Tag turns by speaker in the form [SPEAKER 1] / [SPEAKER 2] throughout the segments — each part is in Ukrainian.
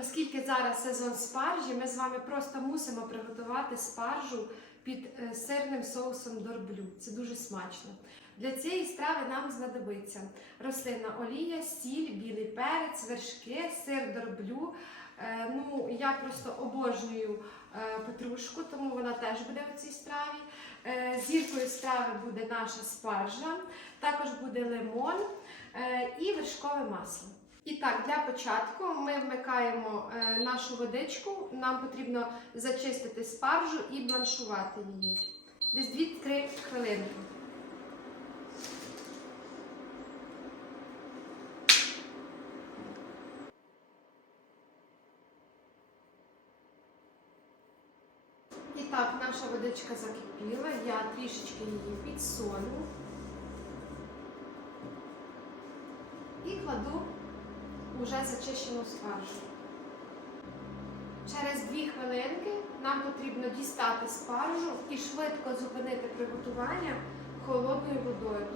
[SPEAKER 1] Оскільки зараз сезон спаржі, ми з вами просто мусимо приготувати спаржу під е, сирним соусом дорблю. Це дуже смачно. Для цієї страви нам знадобиться рослинна олія, сіль, білий перець, вершки, сир дорблю. Е, Ну, я просто обожнюю е, петрушку, тому вона теж буде у цій страві. Зіркою страви буде наша спаржа, також буде лимон і вершкове масло. І так, для початку ми вмикаємо е, нашу водичку. Нам потрібно зачистити спаржу і бланшувати її. Десь 2-3 хвилинки. І так, наша водичка закипіла, я трішечки її підсолю і кладу уже зачищену спаржу. Через 2 хвилинки нам потрібно дістати спаржу і швидко зупинити приготування холодною водою.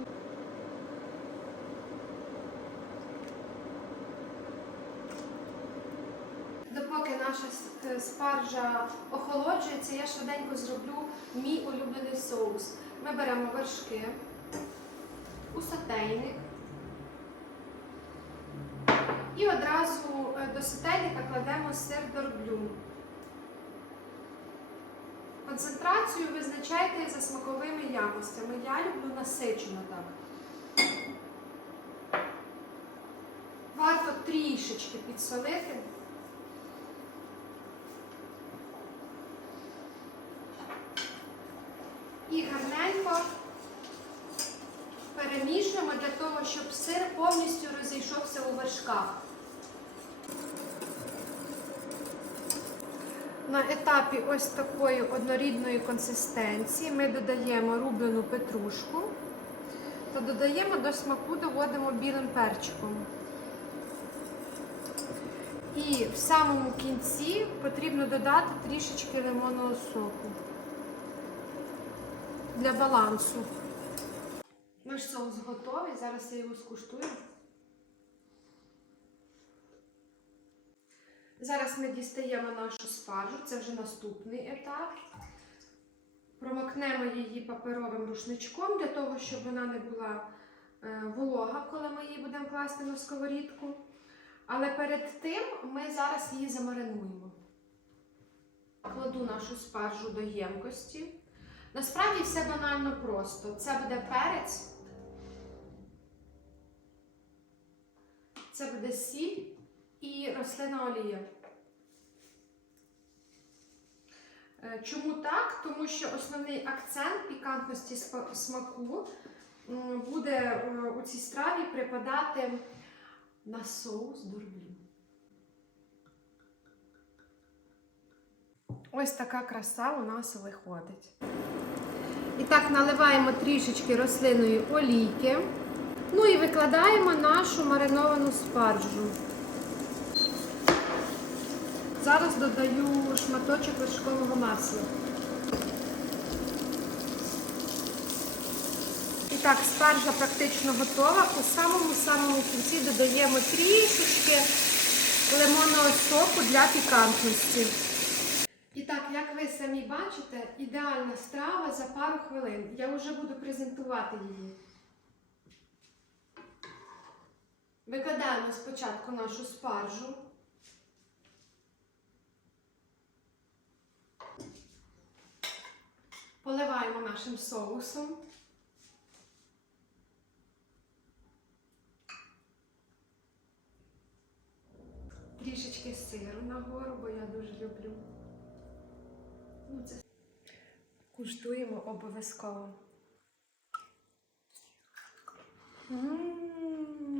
[SPEAKER 1] Допоки наша е, спаржа охолоджується, я швиденько зроблю мій улюблений соус. Ми беремо вершки у сотейник і одразу е, до сотейника кладемо сир дорблю. Концентрацію визначайте за смаковими якостями. Я люблю насичено так. Варто трішечки підсолити. І гарненько перемішуємо для того, щоб сир повністю розійшовся вершках. На етапі ось такої однорідної консистенції ми додаємо рублену петрушку та додаємо до смаку, доводимо білим перчиком. І в самому кінці потрібно додати трішечки лимонного соку для балансу. Наш соус готовий, зараз я його скуштую. Зараз ми дістаємо нашу спаржу, це вже наступний етап. Промокнемо її паперовим рушничком для того, щоб вона не була е, волога, коли ми її будемо класти на сковорідку. Але перед тим ми зараз її замаринуємо. Кладу нашу спаржу до ємкості. Насправді все банально просто. Це буде перець, це буде сіль і рослина олія. Чому так? Тому що основний акцент пікантності смаку буде е, у цій страві припадати на соус дурблю. Ось така краса у нас виходить. І так наливаємо трішечки рослинної олійки. Ну і викладаємо нашу мариновану спаржу. Зараз додаю шматочок вершкового масла. І так, спаржа практично готова. У самому-самому кінці додаємо трішечки лимонного соку для пікантності. І так, як ви самі бачите, ідеальна страва за пару хвилин. Я вже буду презентувати її. Викладаємо спочатку нашу спаржу. Поливаємо нашим соусом. Трішечки сиру нагору, бо я дуже люблю. Ну, це... Куштуємо обов'язково. М.